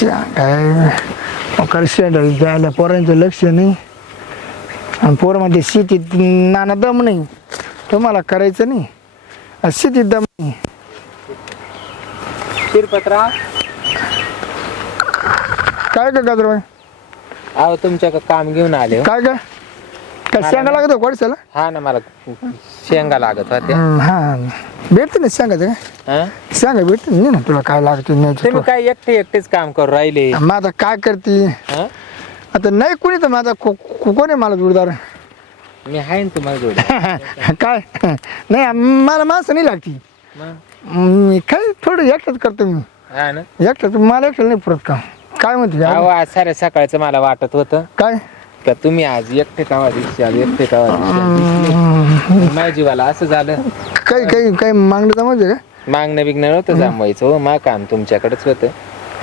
शा- काय मकर शेंडल जायला पोरांचं लक्ष नाही आणि पोरामध्ये शेतीत नाना दम नाही तुम्हाला करायचं नाही शेतीत दम नाही शिरपत्रा काय का गजरबाई अहो तुमच्याकडे काम घेऊन आले हो. काय काय काय शेंगा लागत कोडशाला हा ना मला शेंगा लागत होत्या हा भेटते ना काय हा? शेंगा भेटते नाही ना तुला काय लागतं नाही तुम्ही काय एकटे एकटेच काम करू राहिले? मग आता काय करते? हा? आता नाही कोणी तर आता को- को- कोण आहे मला जोडदार? मी आहे ना तुम्हाला जोडी काय? नाही मला माणसं नाही लागती. मग? मी काय थोडं एकटंच करतो मी. हा ना? एकटंच मला एकटं नाही पुरत का काय म्हणते अहो आज साऱ्या सकाळचं मला वाटत होतं काय? का तुम्ही आज एकटे कावा दिसशाल एकटे कावा दिसशाल माझ्या जीवाला असं झालं. काही काही काही मागणं जमायचं का? मागणं बिगणं नव्हतं जमवायचं हो. मा काम तुमच्याकडेच होतं.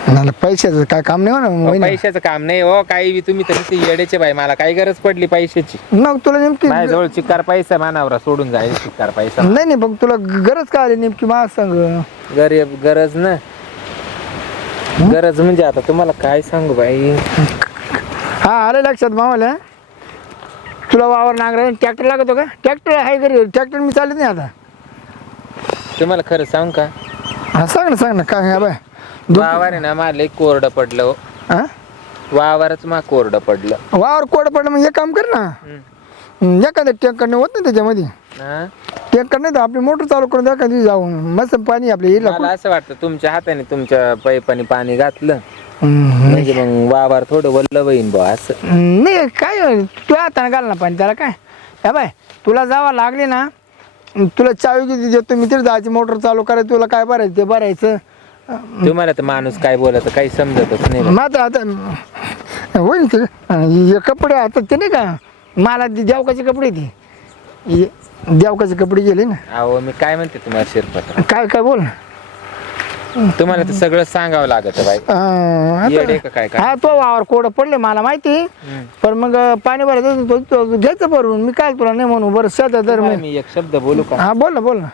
मला पैशाचं काय काम नाही अहो, म्हणा पैशाचं काम नाही हो. काही बी तुम्ही तरी येडेचे बाई मला काही गरज पडली पैशाची. मग तुला नेमकी नाही माझ्याजवळ चिक्कार पैसा मानावरा सोडून जाईल चिक्कार पैसा. नाही पण तुला गरज काय आली नेमकी? मला सांग. गरीब गरज ना. गरज म्हणजे आता तुम्हाला काय सांगू बाई? हा आलं लक्षात मामाला. तुला वावर नांगरा ट्रॅक्टर लागतो का? ट्रॅक्टर आहे घरी. ट्रॅक्टर मी चालत नाही आता. तुम्हाला खरं सांगू का? हा सांग ना सांग ना काय बाय? वावर आहे ना मला लई कोरडं पडलं हो. हा? वावरच मा कोरडं पडलं. वावर कोड पडलं मग एक काम कर ना. हम्म. हम्म, एखाद्या टँकरने होत नाही त्याच्यामध्ये. हा? टँकर नाही तर आपली मोटर चालू करून एखाद्या दिवशी जाऊन. मस्त पाणी आपल्या येईल मला असं वाटतं तुमच्या हाताने तुमच्या पैपाने पाणी घातलं. हम्म, म्हणजे मग वावर थोडं वल्ल होईन बा असं. नाही काय तू हाताने घाल ना पाणी त्याला काय? बाय तुला जावा लागली ना तुला चावी किती देतो? मी तिथे जायची मोटर चालू करायची तुला काय भरायचं ते भरायचं. तुम्हाला तर माणूस काय बोलत काही समजतच नाही मग आता आता होईल ते हे कपडे आता ते नाही का मला ते देवकाचे कपडे ते हे देवकाचे कपडे गेले ना. अहो मी काय म्हणते तुम्हाला शिरपत्र काय काय बोल. तुम्हाला तर सगळं सांगावं लागत बाई. अं, येडे आता- का काय काय? हा तो वावर कोड पडले मला माहिती. पण मग पाणी भरायचं तो- तो घ्यायचं भरून. मी काय तुला नाही म्हणू बरं शेतात तर तुम्हाला मी एक शब्द बोलू का? हा बोल ना बोल ना.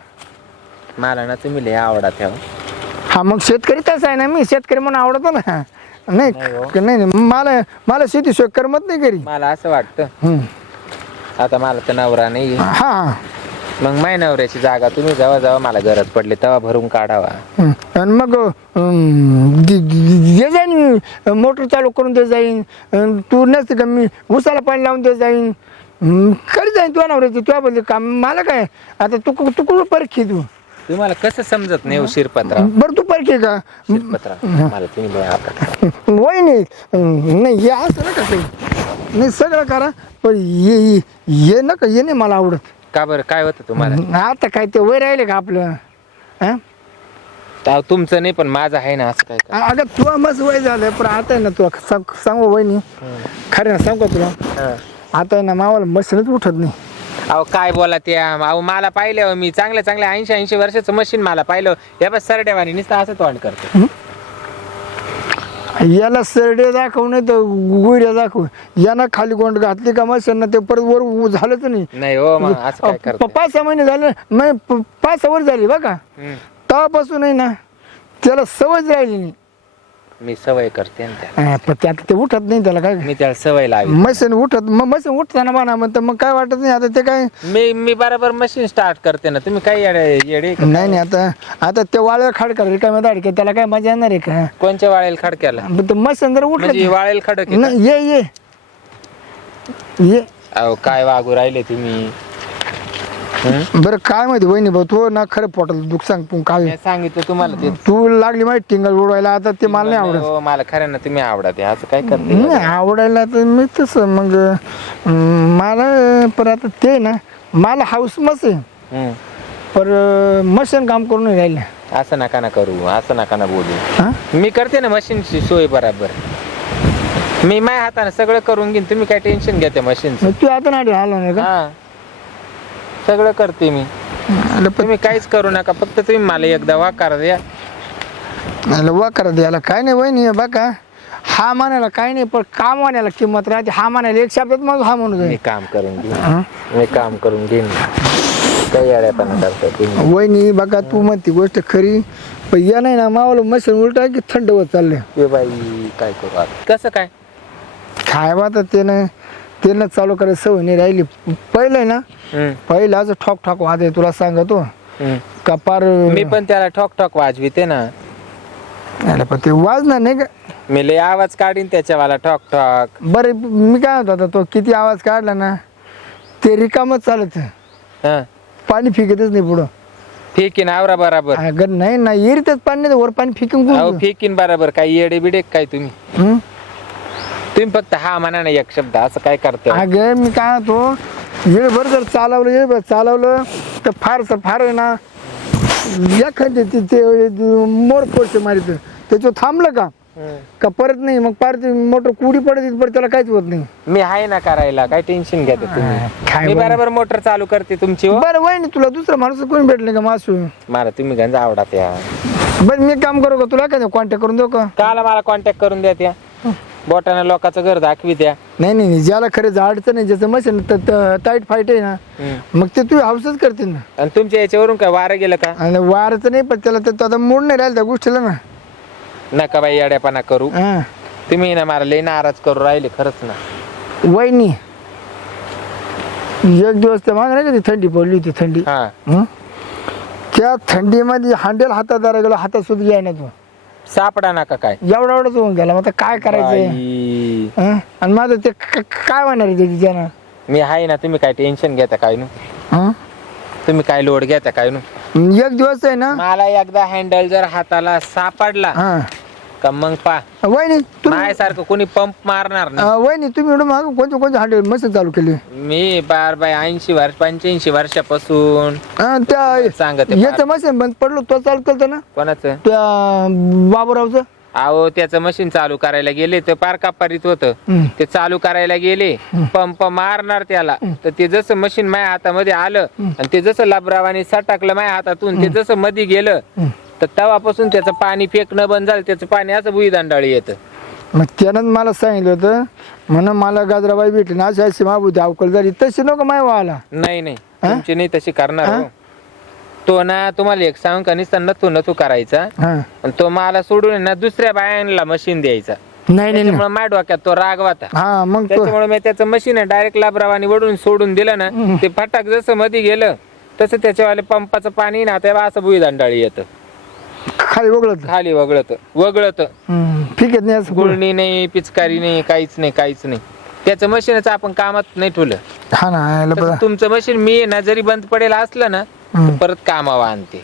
मला ना तुम्ही लय आवडा ठेवा हा. मग शेतकरी तसा आहे ना मी शेतकरी म्हणून आवडतो ना. नाही नाही हो. नाही नाही मला मला शेती शोक करमत नाही घरी. मला असं वाटतं. हम्म. आता मला तर नवरा नाही हा हा. मग माय नवऱ्याची जागा तुम्ही जेव्हा जेव्हा मला गरज पडली तेव्हा भरून काढावा. आणि मग अं, दे दे- दे जाईन मोटर चालू करून दे जाईन तू नसते का मी उसाला पाणी लावून दे जाईन. करी जाईन तुझ्या नवऱ्याचं तुझ्याबद्दल काम मला काय? आता तू कु- तू कुठं परखी तू? तुम्हाला कसं समजत नाही हो शिरपत्रा बरं तू परखी का? शिरपत्रा मला तुम्ही लय आवडता वय नाही. अं, नाही हे असं नका काही नाही सगळं करा पण ये ये- ये नका ये नाही मला आवडत. का बरं? काय होतं तुम्हाला? आता काय ते वय राहिले का आपलं? हा? तुमचं नाही पण माझं आहे ना असं काय का? अ- अगं तुला मस्त वय झालं पण आता आहे ना तुला सांग सांगू वहिनी. खरं ना सांगू का तुला? हं. आता आहे ना मावाला मशीनच उठत नाही. अहो काय बोला ते अहो मला पाहिलं मी चांगल्या चांगल्या ऐंशी ऐंशी वर्षाचं मशीन मला पाहिलं. या बस सरडेवानी नुसतं असं तोंड करतो. याला सरडे दाखव नाही तर गुड्या दाखव. यानं खाली गोंड घातली का मशीन ते परत वर उ- झालंच नाही. नाही हो मग असं काय प- करतो पाच सहा महिने झाले नाही प- पाच सहा वर झाली बघा. तेव्हापासून आहे ना त्याला सवयच राहिली नाही. मी सवय करते ना त्याला. हा, पण ते आता ते उठत नाही त्याला काय? मी त्याला सवय लावी. मशीन उठत मग मशीन उठताना म्हणा म्हणतं मग काय वाटत नाही आता ते काय? मी मी बरोबर मशीन स्टार्ट करते ना. तुम्ही काय येडे येडे का? नाही नाही आता आता ते वाळेल खाड करेल काय मध्ये अडके त्याला काय मजा येणार आहे का? कोणच्या वाळेल खडक्याला? पण ते मशीन जर उठलं म्हणजे वाळेल खडक आहे का? नाही ये ये. ये. अहो काय वागू राहिले तुम्ही? बरं काय माहिती वहिनी भाऊ तू ना खरं पोटाल दुःख सांग तू काय मी सांगितलं तुम्हाला ते. तू लागली माहिती टिंगल उडवायला आता ते मला नाही आवडत. हो, मला खरं ना तुम्ही आवडत आहे. असं काय करते नाही आवडायला तर मी तसं मग अं, मला पण आता ते ना मला हाऊस मस आहे. पर मशीन काम करून राहिलं. असं नका ना करू असं नका ना बोलू. हा? मी करते ना मशीनची सोय बराबर. मी माझ्या हाताने सगळं करून घेईन तुम्ही काय टेन्शन घ्या त्या मशीनचं? मग तू आता नाही आला नाही का? हा. सगळं करते मी. आलं पण तुम्ही काहीच करू नका फक्त तुम्ही मला एकदा वाकार द्या. आलं वा करा द्यायला काय नाही वहिनी बघा. हा म्हणायला काय नाही पण काम म्हणायला किंमत राहते. हा म्हणायला एक शब्दात मग हा म्हणून मी जाईल काम करून घेईन. मी काम करून घेईन. काही तुम्ही वहिनी बघा तू म्हणते गोष्ट खरी पण या नाही ना मावाला मशीन उलटा की थंड होत चालले ए बाई काय करू आता? कसं काय? काय बा आता त्यानं? त्यानं चालू करायची सवय नाही राहिली. पहिलं ना पहिलं असं ठॉक ठॉक वाद आहे तुला सांगतो. हम्म. कपार मी पण त्याला ठोक ठोक वाजविते ना. अरे पण ते वाजणार नाही का? मी लय आवाज काढीन त्याच्यावाला ठोक ठोक. बरं मी काय म्हणतो आता तो किती आवाज काढला ना ते रिकामच चालत. हा. पाणी फिकतच नाही पुढं. फेकीन आवरा बराबर. नाही ना येरीतच पाणी नाही वर पाणी फिकून अहो फेकीन बराबर काही येडे बिडे काय तुम्ही? हं? तुम्ही फक्त हा म्हणा ना एक शब्द असं काय करते? अगं मी काय म्हणतो येळभर जर चालवलं येळभर चालवलं तर फारसं फार आहे ना एखादे ते- ते मोर पोरचे मारित त्याच्यावर थांबलं का? का परत नाही मग पार ते मोटर कुडी पडत परत त्याला काहीच होत नाही. मी आहे ना करायला काय टेन्शन काय तुम्ही? मी बोल- बरोबर मोटर चालू करते तुमची हो? बरं वय तुला दुसरा माणूस कोणी भेटले का मासू? मला तुम्ही गंज आवडा त्या बरं मी काम करू का तुला काय कॉन्टॅक्ट करून देऊ का? काला मला कॉन्टॅक्ट करून द्या त्या बोटानं लोकांचं घर दाखवी द्या. नाही नाही नाही, ज्याला खरं अडचण नाही ज्याचं मशीन टाईट फाईट आहे ना मग ते तू हाऊसच करते ना. आणि तुमच्या याच्यावरून काय वारं गेलं का? आणि वारचं नाही पण त्याला तर तो आता मूड नाही राहिला त्या गोष्टीला ना. नका बाई येड्यापणा करू. हा. तुम्ही ना मला लई नाराज करू राहिले खरंच ना. वहिनी एक दिवस तर माग नाही का ती थंडी पडली होती थंडी? हा. हं? त्या थंडीमध्ये हांडेल हातात दारा गेलो हातात सुद्धा घ्याय ना तू. सापडा नका काय. एवढा एवढाच होऊन गेला मग आता काय बाई. हं? आणि माझं ते क- क- काय होणार आहे त्यानं मी आहे ना तुम्ही काय टेन्शन घेता काय नु? हं? तुम्ही काय लोड घेता काय नु? एक दिवस आहे ना? मला एकदा हँडल जर हाताला सापडला हा. का मग पा. वहिनी तुम्ही माझ्यासारखं कोणी पंप मारणार नाही. अं, वहिनी तुम्ही एवढं माग कोणते कोणते हांडेल मशीन चालू केली? मी बार बाय ऐंशी वर्ष पंच्याऐंशी वर्षापासून अं, त्या सांगते याचं मशीन बंद पडलं तो चालू केलं ना? कोणाचं? त्या बाबूरावचं? अहो त्याचं मशीन चालू करायला गेले तर पार कापारीत होतं. ते चालू करायला गेले पंप मारणार त्याला. तर ते जसं मशीन माझ्या हातामध्ये आलं आणि ते जसं लबरावाने सटाकलं माझ्या हातातून ते जसं मध्ये गेलं तर तेव्हापासून त्याचं पाणी फेकणं बंद झालं त्याचं पाणी असं भुई दांडाळी येतं. मग त्यानं मला सांगितलं होतं म्हण मला गाजराबाई भेटली ना अशी अशी माबूती अवकल झाली. तशी नको माय व्हायला. नाही नाही. तुमची नाही तशी करणार हो. तो ना तुम्हाला एक सांग का नुसता नथू नथू करायचा. हा. आणि तो मला सोडून आहे ना दुसऱ्या बायांना मशीन द्यायचा. नाही नाही माझ्या डोक्यात तो रागवाता हा मग तो त्याच्यामुळे मी त्याचं मशीन आहे डायरेक्ट लाबरावानी वडून सोडून दिलं ना ते फटाक जसं मध्ये गेलं तसं त्याच्यावाले पंपाचं पाणी ना तेव्हा असं भुई दांडाळी येतं. खाली वगळत. खाली वगळत. वगळत. ठीक आहे नाही गुळणी नाही पिचकारी नाही काहीच नाही काहीच नाही. त्याचं मशीनच आपण कामात नाही ठेवलं. हा ना याला तसं बघा. तुमचं मशीन मी आहे ना जरी बंद पडेल असलं ना. तर परत कामावा आणते.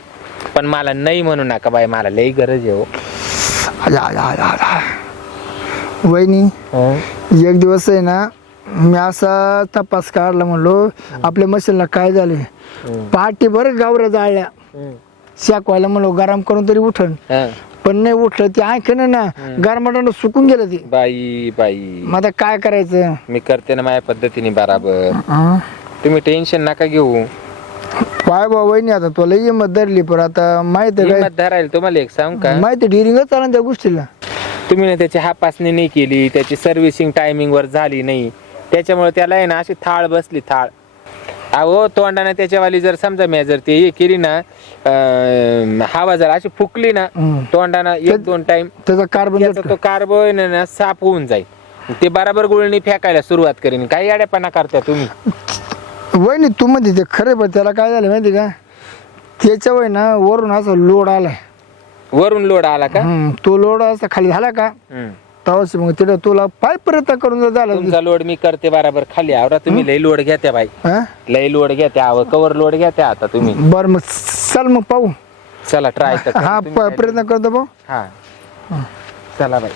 पण मला नाही म्हणू नका बाई मला लई गरज आहे हो. आला, आला, आला, आला. वहिनी एक दिवस आहे ना मी असा तपास काढला म्हणलो आपल्या मशीनला काय झाले पहाटे बरं गावऱ्या जाळल्या. शेकवायला म्हणलो गरम करून तरी उठन. हा. पण नाही उठलं ते ऐकन ना गरमाटानं सुकून गेलं ते. बाई बाई. मग आता काय करायचं? मी करते ना माझ्या पद्धतीने बराबर. हं? तुम्ही टेन्शन नका घेऊ. काय बा वहिनी आता तुला हिंमत धरली पण आता माहीत आहे धरायला तुम्हाला एक सांग का? काय माहिती डिरिंगच चालला त्या गोष्टीला. तुम्ही ना त्याची हापासणी नाही केली त्याची सर्व्हिसिंग टायमिंग वर झाली नाही. त्याच्यामुळे त्याला आहे ना अशी थाळ बसली थाळ. अहो तोंडाने त्याच्यावाली जर समजा मी जर ते हे केली ना अं, हवा जर अशी फुकली ना. तोंडानं एक दोन टाइम त्याचा कार्बन तो कार्बन ना साफ होऊन जाईल. ते बराबर गुळणी फेकायला सुरुवात करेन. काही अड्यापणा करता तुम्ही? वहिनी तू म्हणते ते खरे पण त्याला काय झालं माहिती का? त्याच्या वय ना वरून असा लोड आलाय. वरून लोड आला का? तो लोड असा खाली झाला का. तेव्हाच मग तिला तुला पाय प्रयत्न करून जर झालं तुमचा लोड मी करते बराबर खाली. आवरा तुम्ही लई लोड घ्या त्या बाई. हं? लई लोड घ्या त्या कवर लोड घ्या त्या आता तुम्ही. बरं मग चल मग पाहू. चला ट्राय हा प- प्रयत्न करतो भाऊ हा. चला बाई.